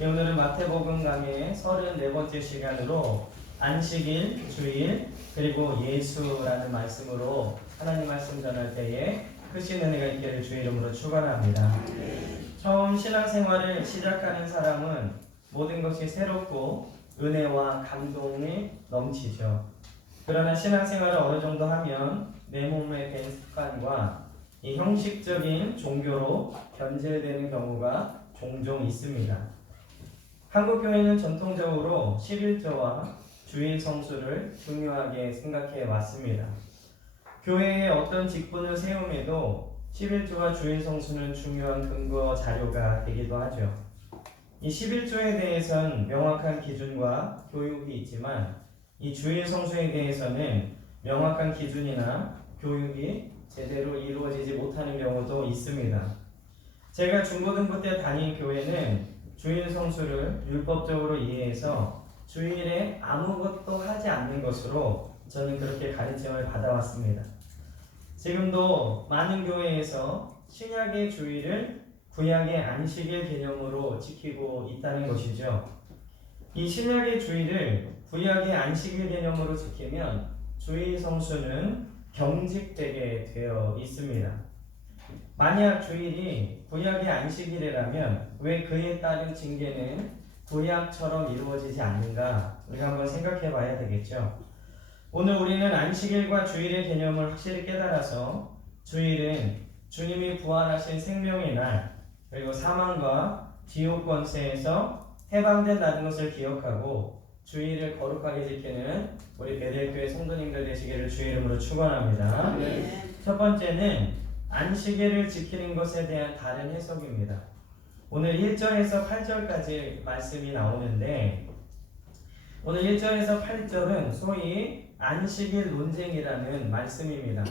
오늘은 마태복음 강의 34번째 시간으로 안식일, 주일, 그리고 예수라는 말씀으로 하나님 말씀 전할 때에 크신 은혜가 있기를 주의 이름으로 축원합니다. 처음 신앙생활을 시작하는 사람은 모든 것이 새롭고 은혜와 감동이 넘치죠. 그러나 신앙생활을 어느 정도 하면 내 몸에 밴 습관과 이 형식적인 종교로 변질되는 경우가 종종 있습니다. 한국 교회는 전통적으로 11조와 주일 성수를 중요하게 생각해 왔습니다. 교회에 어떤 직분을 세움에도 11조와 주일 성수는 중요한 근거 자료가 되기도 하죠. 이 11조에 대해서는 명확한 기준과 교육이 있지만 이 주일 성수에 대해서는 명확한 기준이나 교육이 제대로 이루어지지 못하는 경우도 있습니다. 제가 중고등부 때 다닌 교회는 주일 성수를 율법적으로 이해해서 주일에 아무것도 하지 않는 것으로 저는 그렇게 가르침을 받아왔습니다. 지금도 많은 교회에서 신약의 주일을 구약의 안식일 개념으로 지키고 있다는 것이죠. 이 신약의 주일을 구약의 안식일 개념으로 지키면 주일 성수는 경직되게 되어 있습니다. 만약 주일이 구약의 안식일이라면 왜 그에 따른 징계는 구약처럼 이루어지지 않는가? 우리가 한번 생각해 봐야 되겠죠. 오늘 우리는 안식일과 주일의 개념을 확실히 깨달아서 주일은 주님이 부활하신 생명의 날, 그리고 사망과 지옥 권세에서 해방된다는 것을 기억하고 주일을 거룩하게 지키는 우리 베델교회 성도님들 되시기를 주의 이름으로 축원합니다. 첫 번째는 안식일을 지키는 것에 대한 다른 해석입니다. 오늘 1절에서 8절까지 말씀이 나오는데 오늘 1절에서 8절은 소위 안식일 논쟁이라는 말씀입니다.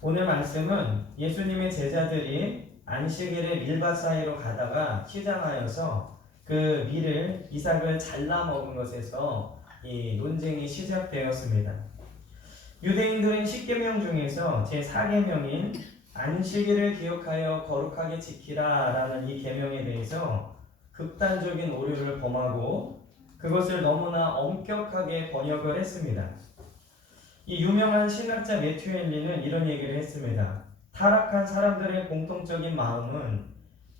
오늘 말씀은 예수님의 제자들이 안식일에 밀밭 사이로 가다가 시장하여서 그 밀을 이삭을 잘라 먹은 것에서 이 논쟁이 시작되었습니다. 유대인들은 10계명 중에서 제4계명인 안식일을 기억하여 거룩하게 지키라 라는 이 계명에 대해서 극단적인 오류를 범하고 그것을 너무나 엄격하게 번역을 했습니다. 이 유명한 신학자 매튜 헨리는 이런 얘기를 했습니다. 타락한 사람들의 공통적인 마음은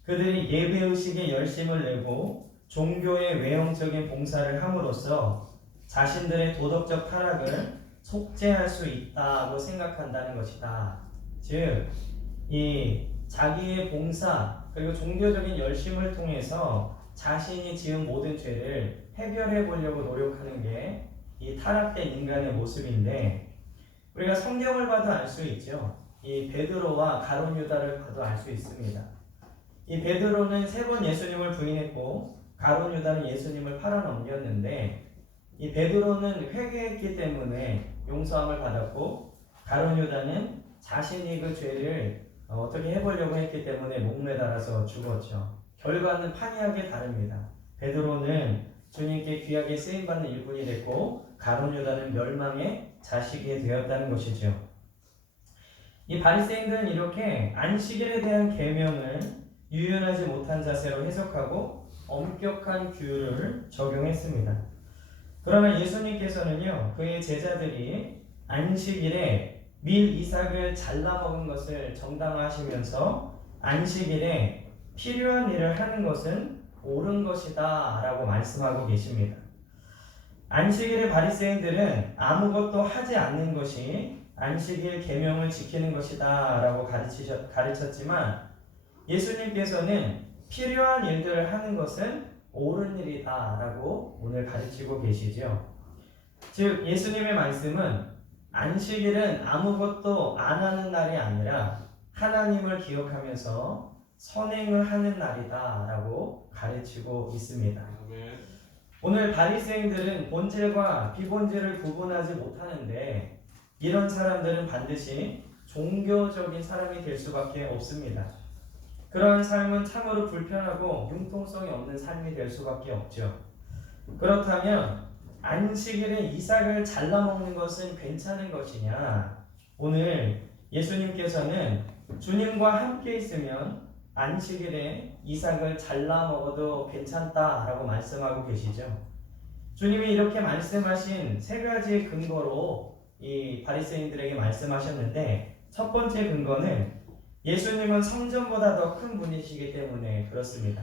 그들이 예배의식에 열심을 내고 종교의 외형적인 봉사를 함으로써 자신들의 도덕적 타락을 속죄할 수 있다고 생각한다는 것이다. 즉, 이 자기의 봉사 그리고 종교적인 열심을 통해서 자신이 지은 모든 죄를 해결해 보려고 노력하는 게 이 타락된 인간의 모습인데 우리가 성경을 봐도 알 수 있죠. 이 베드로와 가룟 유다를 봐도 알 수 있습니다. 이 베드로는 3번 예수님을 부인했고 가룟 유다는 예수님을 팔아넘겼는데 이 베드로는 회개했기 때문에 용서함을 받았고 가룟 유다는 자신이 그 죄를 어떻게 해보려고 했기 때문에 목매달아서 죽었죠. 결과는 판이하게 다릅니다. 베드로는 주님께 귀하게 쓰임받는 일꾼이 됐고 가룟 유다는 멸망의 자식이 되었다는 것이죠. 이 바리새인들은 이렇게 안식일에 대한 계명을 유연하지 못한 자세로 해석하고 엄격한 규율을 적용했습니다. 그러나 예수님께서는요, 그의 제자들이 안식일에 밀 이삭을 잘라 먹은 것을 정당화하시면서 안식일에 필요한 일을 하는 것은 옳은 것이다 라고 말씀하고 계십니다. 안식일의 바리새인들은 아무것도 하지 않는 것이 안식일 계명을 지키는 것이다 라고 가르쳤지만 예수님께서는 필요한 일들을 하는 것은 옳은 일이다 라고 오늘 가르치고 계시죠. 즉 예수님의 말씀은 안식일은 아무것도 안 하는 날이 아니라 하나님을 기억하면서 선행을 하는 날이다 라고 가르치고 있습니다. 오늘 바리새인들은 본질과 비본질을 구분하지 못하는데 이런 사람들은 반드시 종교적인 사람이 될 수밖에 없습니다. 그러한 삶은 참으로 불편하고 융통성이 없는 삶이 될 수밖에 없죠. 그렇다면 안식일에 이삭을 잘라먹는 것은 괜찮은 것이냐? 오늘 예수님께서는 주님과 함께 있으면 안식일에 이삭을 잘라 먹어도 괜찮다라고 말씀하고 계시죠. 주님이 이렇게 말씀하신 세 가지 근거로 이 바리새인들에게 말씀하셨는데, 첫 번째 근거는 예수님은 성전보다 더 큰 분이시기 때문에 그렇습니다.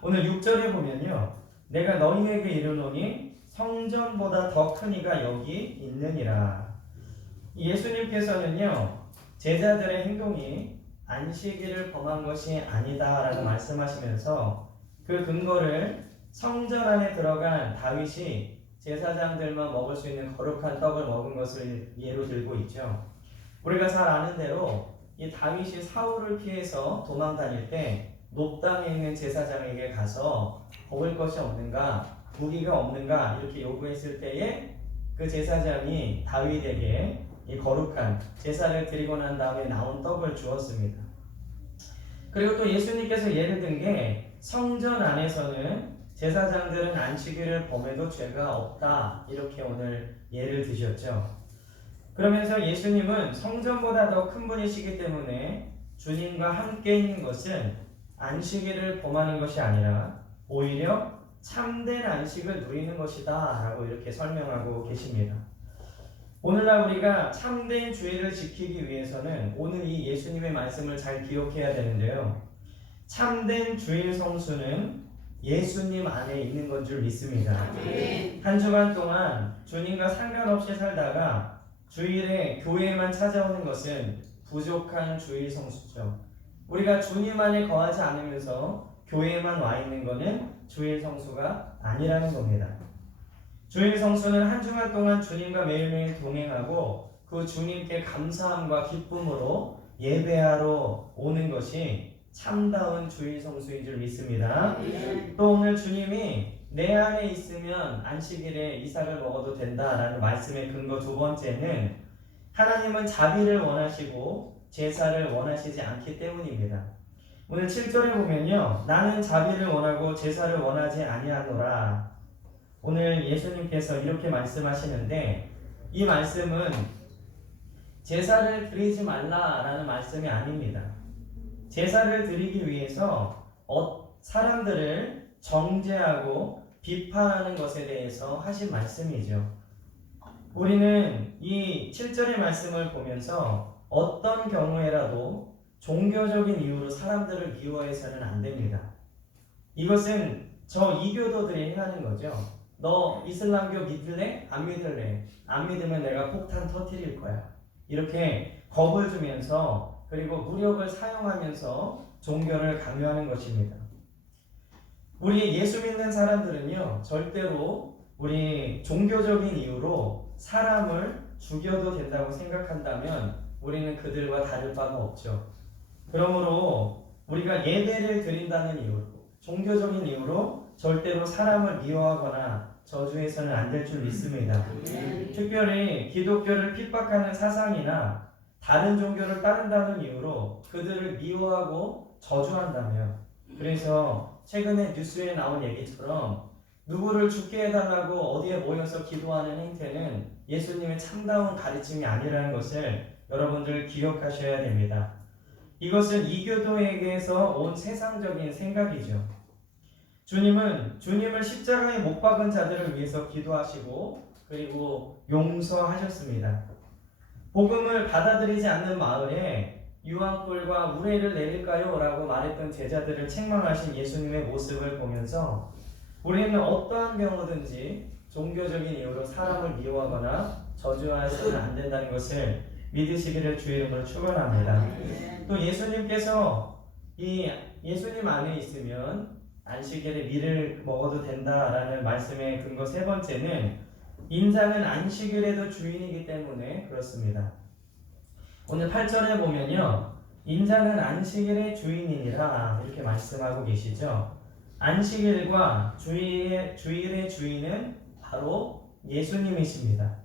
오늘 6절에 보면요, 내가 너희에게 이르노니 성전보다 더 큰 이가 여기 있느니라. 예수님께서는요, 제자들의 행동이 안식일을 범한 것이 아니다라고 말씀하시면서 그 근거를 성전 안에 들어간 다윗이 제사장들만 먹을 수 있는 거룩한 떡을 먹은 것을 예로 들고 있죠. 우리가 잘 아는 대로 이 다윗이 사울을 피해서 도망 다닐 때 높당에 있는 제사장에게 가서 먹을 것이 없는가, 무기가 없는가 이렇게 요구했을 때에 그 제사장이 다윗에게 이 거룩한 제사를 드리고 난 다음에 나온 떡을 주었습니다. 그리고 또 예수님께서 예를 든 게 성전 안에서는 제사장들은 안식일을 범해도 죄가 없다 이렇게 오늘 예를 드셨죠. 그러면서 예수님은 성전보다 더 큰 분이시기 때문에 주님과 함께 있는 것은 안식일을 범하는 것이 아니라 오히려 참된 안식을 누리는 것이다 라고 이렇게 설명하고 계십니다. 오늘날 우리가 참된 주일을 지키기 위해서는 오늘 이 예수님의 말씀을 잘 기억해야 되는데요, 참된 주일 성수는 예수님 안에 있는 건 줄 믿습니다. 한 주간 동안 주님과 상관없이 살다가 주일에 교회에만 찾아오는 것은 부족한 주일 성수죠. 우리가 주님 안에 거하지 않으면서 교회에만 와 있는 것은 주일 성수가 아니라는 겁니다. 주일 성수는 한 주간 동안 주님과 매일매일 동행하고 그 주님께 감사함과 기쁨으로 예배하러 오는 것이 참다운 주일 성수인 줄 믿습니다. 또 오늘 주님이 내 안에 있으면 안식일에 이삭을 먹어도 된다라는 말씀의 근거 두 번째는 하나님은 자비를 원하시고 제사를 원하시지 않기 때문입니다. 오늘 7절에 보면요, 나는 자비를 원하고 제사를 원하지 아니하노라. 오늘 예수님께서 이렇게 말씀하시는데, 이 말씀은 제사를 드리지 말라라는 말씀이 아닙니다. 제사를 드리기 위해서 사람들을 정죄하고 비판하는 것에 대해서 하신 말씀이죠. 우리는 이 7절의 말씀을 보면서 어떤 경우에라도 종교적인 이유로 사람들을 미워해서는 안 됩니다. 이것은 저 이교도들이 행하는 거죠. 너 이슬람교 믿을래? 안 믿을래? 안 믿으면 내가 폭탄 터뜨릴 거야. 이렇게 겁을 주면서 그리고 무력을 사용하면서 종교를 강요하는 것입니다. 우리 예수 믿는 사람들은요, 절대로 우리 종교적인 이유로 사람을 죽여도 된다고 생각한다면 우리는 그들과 다를 바가 없죠. 그러므로 우리가 예배를 드린다는 이유로, 종교적인 이유로 절대로 사람을 미워하거나 저주해서는 안 될 줄 믿습니다. 특별히 기독교를 핍박하는 사상이나 다른 종교를 따른다는 이유로 그들을 미워하고 저주한다면, 그래서 최근에 뉴스에 나온 얘기처럼 누구를 죽게 해달라고 어디에 모여서 기도하는 행태는 예수님의 참다운 가르침이 아니라는 것을 여러분들 기억하셔야 됩니다. 이것은 이교도에게서 온 세상적인 생각이죠. 주님은 주님을 십자가에 못 박은 자들을 위해서 기도하시고 그리고 용서하셨습니다. 복음을 받아들이지 않는 마을에 유황불과 우레를 내릴까요? 라고 말했던 제자들을 책망하신 예수님의 모습을 보면서 우리는 어떠한 경우든지 종교적인 이유로 사람을 미워하거나 저주해서는 안 된다는 것을 믿으시기를 주의 이름으로 축원합니다. 또 예수님께서 이 예수님 안에 있으면 안식일에 밀을 먹어도 된다라는 말씀의 근거 세 번째는 인자는 안식일에도 주인이기 때문에 그렇습니다. 오늘 8절에 보면요, 인자는 안식일의 주인이니라 이렇게 말씀하고 계시죠. 안식일과 주일의 주인은 바로 예수님이십니다.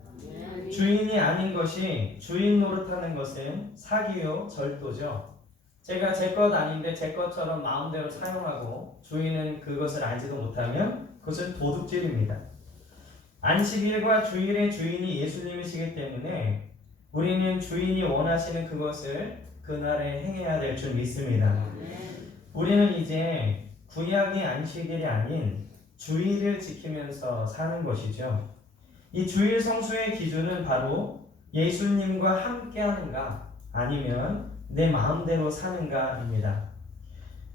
주인이 아닌 것이 주인 노릇하는 것은 사기요 절도죠. 제가 제 것 아닌데 제 것처럼 마음대로 사용하고 주인은 그것을 알지도 못하면 그것은 도둑질입니다. 안식일과 주일의 주인이 예수님이시기 때문에 우리는 주인이 원하시는 그것을 그날에 행해야 될 줄 믿습니다. 우리는 이제 구약의 안식일이 아닌 주일을 지키면서 사는 것이죠. 이 주일 성수의 기준은 바로 예수님과 함께 하는가 아니면 내 마음대로 사는가입니다.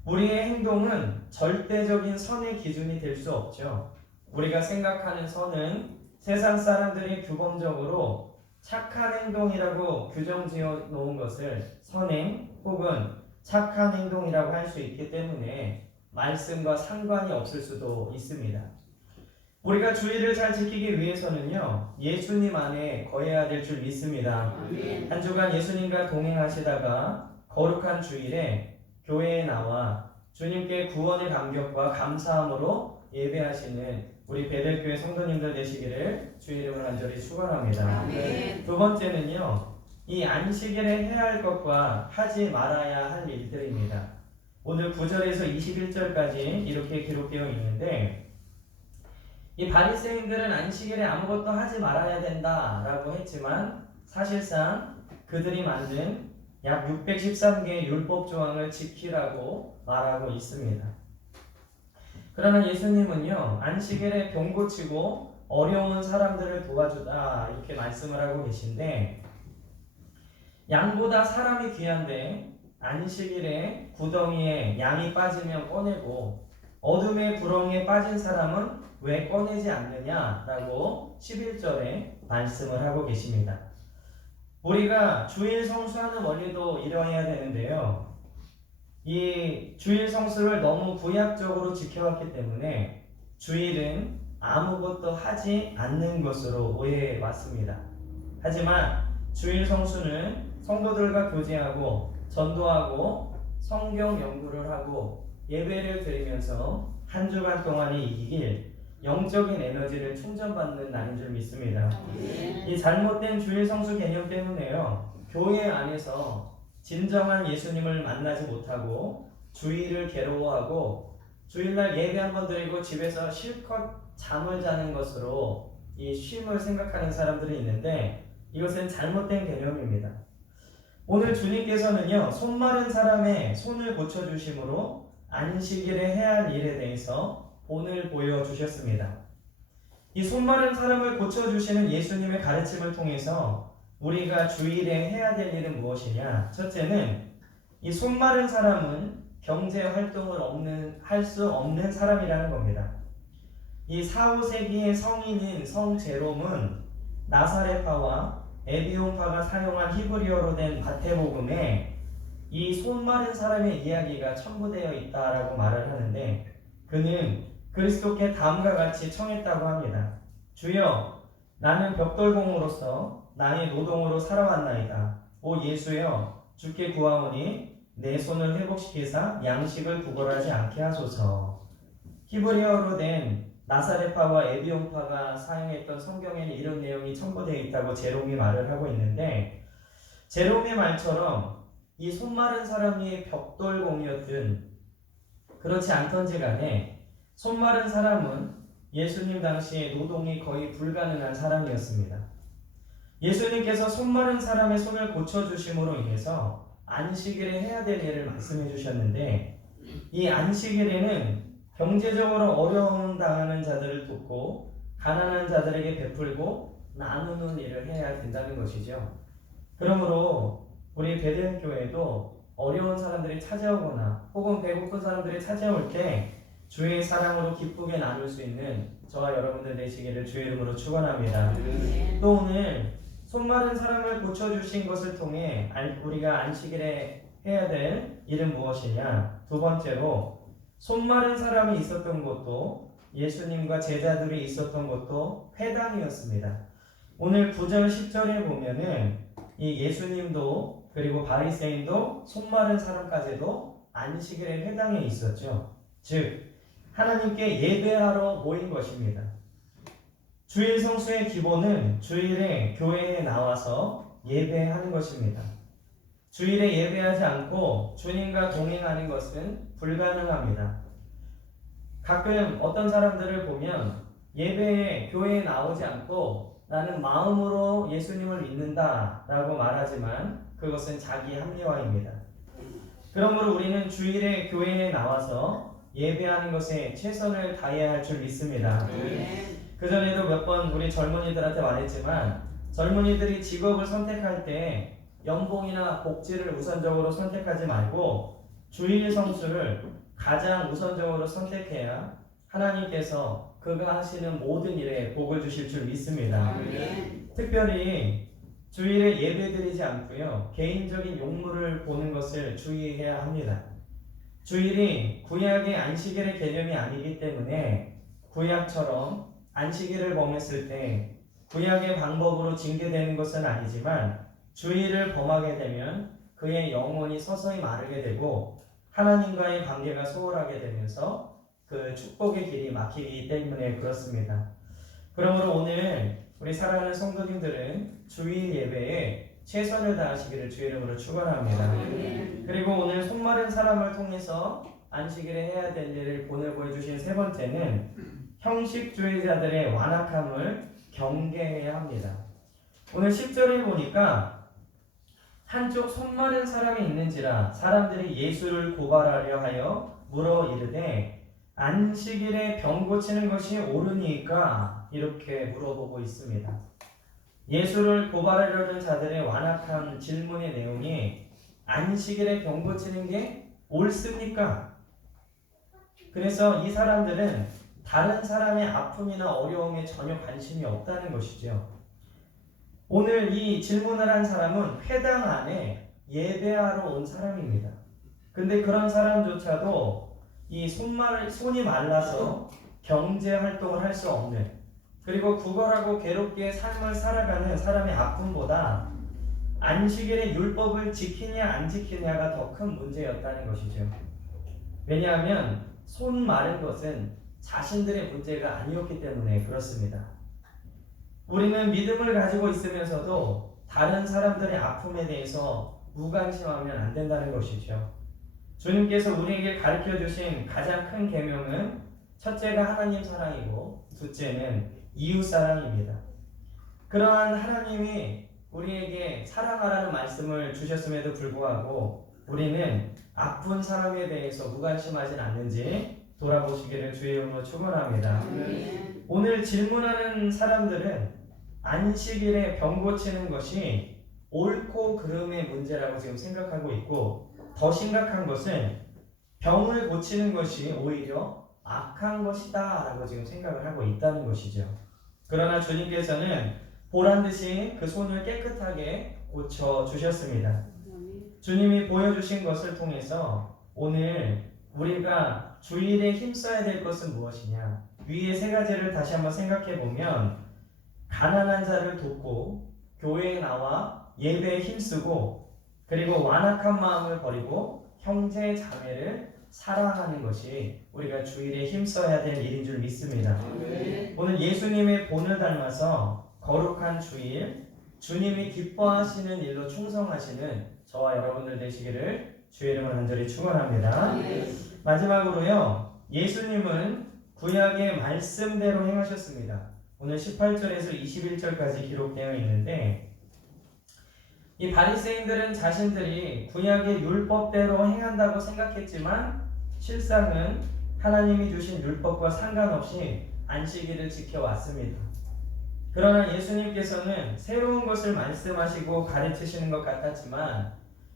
우리의 행동은 절대적인 선의 기준이 될 수 없죠. 우리가 생각하는 선은 세상 사람들이 규범적으로 착한 행동이라고 규정 지어 놓은 것을 선행 혹은 착한 행동이라고 할 수 있기 때문에 말씀과 상관이 없을 수도 있습니다. 우리가 주일을 잘 지키기 위해서는요, 예수님 안에 거해야 될 줄 믿습니다. 한 주간 예수님과 동행하시다가 거룩한 주일에 교회에 나와 주님께 구원의 감격과 감사함으로 예배하시는 우리 베델교회 성도님들 되시기를 주의 이름으로 간절히 축원합니다. 두 번째는요, 이 안식일에 해야 할 것과 하지 말아야 할 일들입니다. 오늘 9절에서 21절까지 이렇게 기록되어 있는데, 이 바리새인들은 안식일에 아무것도 하지 말아야 된다라고 했지만 사실상 그들이 만든 약 613개의 율법 조항을 지키라고 말하고 있습니다. 그러나 예수님은요, 안식일에 병 고치고 어려운 사람들을 도와주다 이렇게 말씀을 하고 계신데, 양보다 사람이 귀한데 안식일에 구덩이에 양이 빠지면 꺼내고 어둠의 구렁이에 빠진 사람은 왜 꺼내지 않느냐라고 11절에 말씀을 하고 계십니다. 우리가 주일 성수하는 원리도 이뤄야 되는데요. 이 주일 성수를 너무 구약적으로 지켜왔기 때문에 주일은 아무것도 하지 않는 것으로 오해해 왔습니다. 하지만 주일 성수는 성도들과 교제하고 전도하고 성경 연구를 하고 예배를 드리면서 한 주간 동안의 이 길 영적인 에너지를 충전받는 날인 줄 믿습니다. 이 잘못된 주일 성수 개념 때문에요, 교회 안에서 진정한 예수님을 만나지 못하고 주일을 괴로워하고 주일날 예배 한번 드리고 집에서 실컷 잠을 자는 것으로 이 쉼을 생각하는 사람들이 있는데, 이것은 잘못된 개념입니다. 오늘 주님께서는요, 손 마른 사람의 손을 고쳐주심으로 안식일에 해야 할 일에 대해서 본을 보여주셨습니다. 이 손 마른 사람을 고쳐주시는 예수님의 가르침을 통해서 우리가 주일에 해야 될 일은 무엇이냐? 첫째는 이 손 마른 사람은 경제 활동을 할 수 없는 사람이라는 겁니다. 이 4, 5세기의 성인인 성 제롬은 나사렛파와 에비온파가 사용한 히브리어로 된 마태복음에 이 손 마른 사람의 이야기가 첨부되어 있다라고 말을 하는데, 그는 그리스도께 다음과 같이 청했다고 합니다. 주여, 나는 벽돌공으로서 나의 노동으로 살아왔나이다. 오 예수여, 주께 구하오니 내 손을 회복시키사 양식을 구걸하지 않게 하소서. 히브리어로 된 나사렛파와 에비온파가 사용했던 성경에는 이런 내용이 첨부되어 있다고 제롬이 말을 하고 있는데, 제롬의 말처럼 이 손 마른 사람이 벽돌공이었든 그렇지 않던지 간에 손 마른 사람은 예수님 당시에 노동이 거의 불가능한 사람이었습니다. 예수님께서 손 마른 사람의 손을 고쳐주심으로 인해서 안식일에 해야 될 일을 말씀해 주셨는데, 이 안식일에는 경제적으로 어려움 당하는 자들을 돕고 가난한 자들에게 베풀고 나누는 일을 해야 된다는 것이죠. 그러므로 우리 베델교회도 어려운 사람들이 찾아오거나 혹은 배고픈 사람들이 찾아올 때 주의 사랑으로 기쁘게 나눌 수 있는 저와 여러분들 되시기를 주의 이름으로 축원합니다. 또 오늘 손 마른 사람을 고쳐주신 것을 통해 우리가 안식일에 해야 될 일은 무엇이냐? 두 번째로 손 마른 사람이 있었던 곳도 예수님과 제자들이 있었던 곳도 회당이었습니다. 오늘 9절 10절에 보면은 이 예수님도 그리고 바리새인도 손 마른 사람까지도 안식일에 회당에 있었죠. 즉 하나님께 예배하러 모인 것입니다. 주일 성수의 기본은 주일에 교회에 나와서 예배하는 것입니다. 주일에 예배하지 않고 주님과 동행하는 것은 불가능합니다. 가끔 어떤 사람들을 보면 예배에 교회에 나오지 않고 나는 마음으로 예수님을 믿는다 라고 말하지만 그것은 자기 합리화입니다. 그러므로 우리는 주일에 교회에 나와서 예배하는 것에 최선을 다해야 할 줄 믿습니다. 그전에도 몇 번 우리 젊은이들한테 말했지만 젊은이들이 직업을 선택할 때 연봉이나 복지를 우선적으로 선택하지 말고 주일 성수를 가장 우선적으로 선택해야 하나님께서 그가 하시는 모든 일에 복을 주실 줄 믿습니다. 특별히 주일에 예배드리지 않고요, 개인적인 용무를 보는 것을 주의해야 합니다. 주일이 구약의 안식일의 개념이 아니기 때문에 구약처럼 안식일을 범했을 때 구약의 방법으로 징계되는 것은 아니지만 주일을 범하게 되면 그의 영혼이 서서히 마르게 되고 하나님과의 관계가 소홀하게 되면서 그 축복의 길이 막히기 때문에 그렇습니다. 그러므로 오늘 우리 사랑하는 성도님들은 주일 예배에 최선을 다하시기를 주의 이름으로 축원합니다. 그리고 오늘 손마른 사람을 통해서 안식일에 해야 될 일을 본을 보여주신 세 번째는 형식주의자들의 완악함을 경계해야 합니다. 오늘 10절에 보니까 한쪽 손마른 사람이 있는지라 사람들이 예수를 고발하려 하여 물어 이르되 안식일에 병 고치는 것이 옳으니까 이렇게 물어보고 있습니다. 예수를 고발하려는 자들의 완악한 질문의 내용이 안식일에 병 고치는 게 옳습니까? 그래서 이 사람들은 다른 사람의 아픔이나 어려움에 전혀 관심이 없다는 것이죠. 오늘 이 질문을 한 사람은 회당 안에 예배하러 온 사람입니다. 근데 그런 사람조차도 이 손이 말라서 경제 활동을 할 수 없는, 그리고 구걸하고 괴롭게 삶을 살아가는 사람의 아픔보다 안식일의 율법을 지키냐 안 지키냐가 더 큰 문제였다는 것이죠. 왜냐하면 손 마른 것은 자신들의 문제가 아니었기 때문에 그렇습니다. 우리는 믿음을 가지고 있으면서도 다른 사람들의 아픔에 대해서 무관심하면 안 된다는 것이죠. 주님께서 우리에게 가르쳐 주신 가장 큰 계명은 첫째가 하나님 사랑이고 둘째는 이웃 사랑입니다. 그러한 하나님이 우리에게 사랑하라는 말씀을 주셨음에도 불구하고 우리는 아픈 사람에 대해서 무관심하진 않는지 돌아보시기를 주의 이름으로 축원합니다. 오늘 질문하는 사람들은 안식일에 병 고치는 것이 옳고 그름의 문제라고 지금 생각하고 있고, 더 심각한 것은 병을 고치는 것이 오히려 악한 것이다 라고 지금 생각을 하고 있다는 것이죠. 그러나 주님께서는 보란듯이 그 손을 깨끗하게 고쳐주셨습니다. 주님이 보여주신 것을 통해서 오늘 우리가 주일에 힘써야 될 것은 무엇이냐, 위의 세 가지를 다시 한번 생각해 보면 가난한 자를 돕고 교회에 나와 예배에 힘쓰고 그리고 완악한 마음을 버리고 형제 자매를 사랑하는 것이 우리가 주일에 힘써야 될 일인 줄 믿습니다. 오늘 예수님의 본을 닮아서 거룩한 주일, 주님이 기뻐하시는 일로 충성하시는 저와 여러분들 되시기를 주의 이름으로 간절히 축원합니다. 마지막으로요, 예수님은 구약의 말씀대로 행하셨습니다. 오늘 18절에서 21절까지 기록되어 있는데, 이 바리새인들은 자신들이 구약의 율법대로 행한다고 생각했지만 실상은 하나님이 주신 율법과 상관없이 안식일을 지켜왔습니다. 그러나 예수님께서는 새로운 것을 말씀하시고 가르치시는 것 같았지만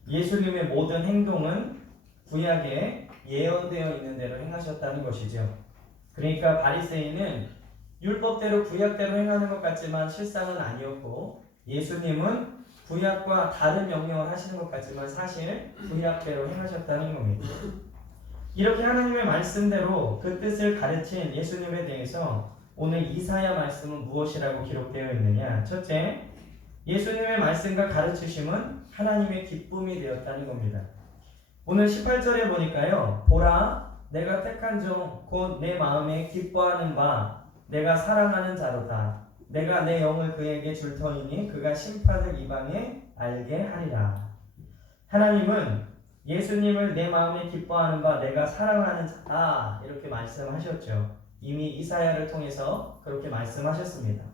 예수님의 모든 행동은 구약에 예언되어 있는 대로 행하셨다는 것이죠. 그러니까 바리새인은 율법대로 구약대로 행하는 것 같지만 실상은 아니었고, 예수님은 구약과 다른 명령을 하시는 것 같지만 사실 구약대로 행하셨다는 겁니다. 이렇게 하나님의 말씀대로 그 뜻을 가르친 예수님에 대해서 오늘 이사야 말씀은 무엇이라고 기록되어 있느냐? 첫째, 예수님의 말씀과 가르치심은 하나님의 기쁨이 되었다는 겁니다. 오늘 18절에 보니까요, 보라, 내가 택한 종 곧 내 마음에 기뻐하는 바 내가 사랑하는 자로다. 내가 내 영을 그에게 줄 터이니 그가 심판을 이방에 알게 하리라. 하나님은 예수님을 내 마음에 기뻐하는 바 내가 사랑하는 자다 이렇게 말씀하셨죠. 이미 이사야를 통해서 그렇게 말씀하셨습니다.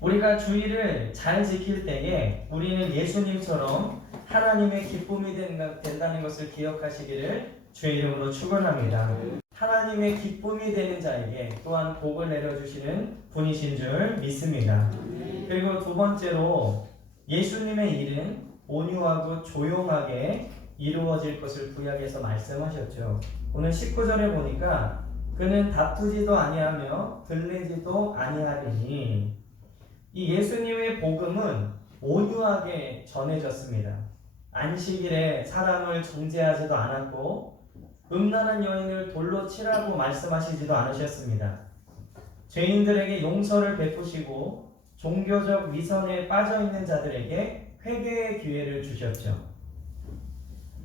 우리가 주일을 잘 지킬 때에 우리는 예수님처럼 하나님의 기쁨이 된다는 것을 기억하시기를 주의 이름으로 축원합니다. 하나님의 기쁨이 되는 자에게 또한 복을 내려주시는 분이신 줄 믿습니다. 그리고 두 번째로 예수님의 일은 온유하고 조용하게 이루어질 것을 구약에서 말씀하셨죠. 오늘 19절에 보니까 그는 다투지도 아니하며 들리지도 아니하리니, 이 예수님의 복음은 온유하게 전해졌습니다. 안식일에 사람을 정죄하지도 않았고 음란한 여인을 돌로 치라고 말씀하시지도 않으셨습니다. 죄인들에게 용서를 베푸시고 종교적 위선에 빠져있는 자들에게 회개의 기회를 주셨죠.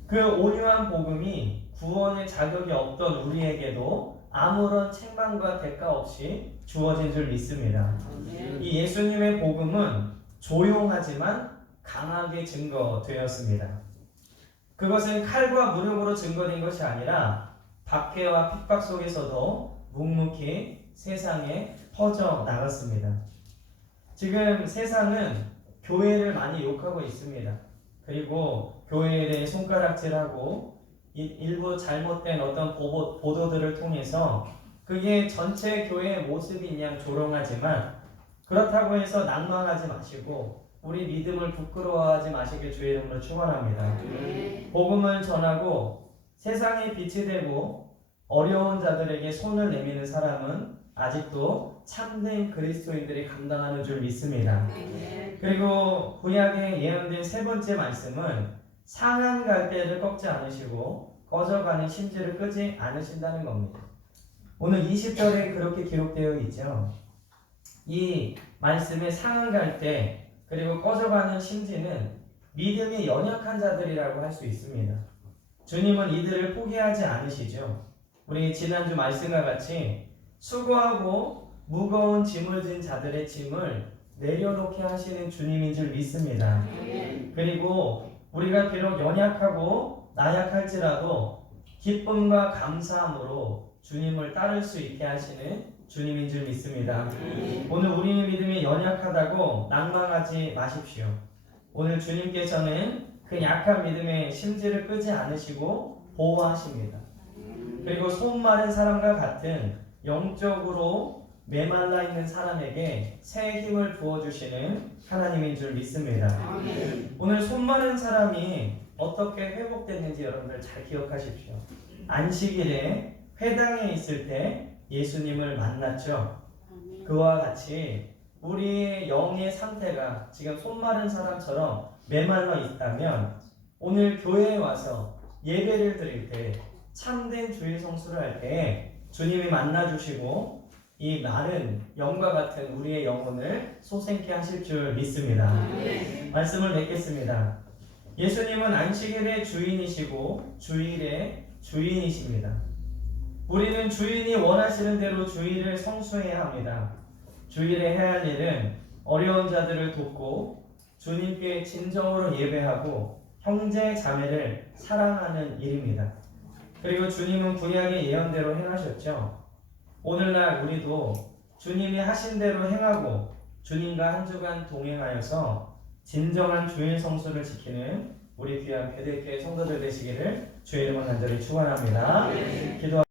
그 온유한 복음이 구원의 자격이 없던 우리에게도 아무런 책망과 대가 없이 주어진 줄 믿습니다. 이 예수님의 복음은 조용하지만 강하게 증거되었습니다. 그것은 칼과 무력으로 증거된 것이 아니라 박해와 핍박 속에서도 묵묵히 세상에 퍼져 나갔습니다. 지금 세상은 교회를 많이 욕하고 있습니다. 그리고 교회에 대해 손가락질하고 일부 잘못된 어떤 보도들을 통해서 그게 전체 교회의 모습인 양 조롱하지만, 그렇다고 해서 낭망하지 마시고 우리 믿음을 부끄러워하지 마시길 주의 이름으로 축원합니다. 복음을 전하고 세상에 빛이 되고 어려운 자들에게 손을 내미는 사람은 아직도 참된 그리스도인들이 감당하는 줄 믿습니다. 그리고 구약에 예언된 세 번째 말씀은 상한 갈대를 꺾지 않으시고 꺼져가는 심지를 끄지 않으신다는 겁니다. 오늘 20절에 그렇게 기록되어 있죠. 이 말씀의 상한 갈대 그리고 꺼져가는 심지는 믿음이 연약한 자들이라고 할 수 있습니다. 주님은 이들을 포기하지 않으시죠. 우리 지난주 말씀과 같이 수고하고 무거운 짐을 진 자들의 짐을 내려놓게 하시는 주님인 줄 믿습니다. 그리고 우리가 비록 연약하고 나약할지라도 기쁨과 감사함으로 주님을 따를 수 있게 하시는 주님인 줄 믿습니다. 오늘 우리의 믿음이 연약하다고 낭망하지 마십시오. 오늘 주님께서는 그 약한 믿음의 심지를 끄지 않으시고 보호하십니다. 그리고 손 마른 사람과 같은 영적으로 메말라 있는 사람에게 새 힘을 부어주시는 하나님인 줄 믿습니다. 오늘 손 마른 사람이 어떻게 회복됐는지 여러분들 잘 기억하십시오. 안식일에 회당에 있을 때 예수님을 만났죠. 그와 같이 우리의 영의 상태가 지금 손 마른 사람처럼 메말라 있다면 오늘 교회에 와서 예배를 드릴 때 참된 주일 성수를 할 때 주님이 만나주시고 이 마른 영과 같은 우리의 영혼을 솟생케 하실 줄 믿습니다. 말씀을 맺겠습니다. 예수님은 안식일의 주인이시고 주일의 주인이십니다. 우리는 주인이 원하시는 대로 주일을 성수해야 합니다. 주일에 해야 할 일은 어려운 자들을 돕고 주님께 진정으로 예배하고 형제 자매를 사랑하는 일입니다. 그리고 주님은 구약의 예언대로 행하셨죠. 오늘날 우리도 주님이 하신 대로 행하고 주님과 한 주간 동행하여서 진정한 주일 성수를 지키는 우리 귀한 베들교회 성도들 되시기를 주의 이름으로 간절히 축원합니다. 기도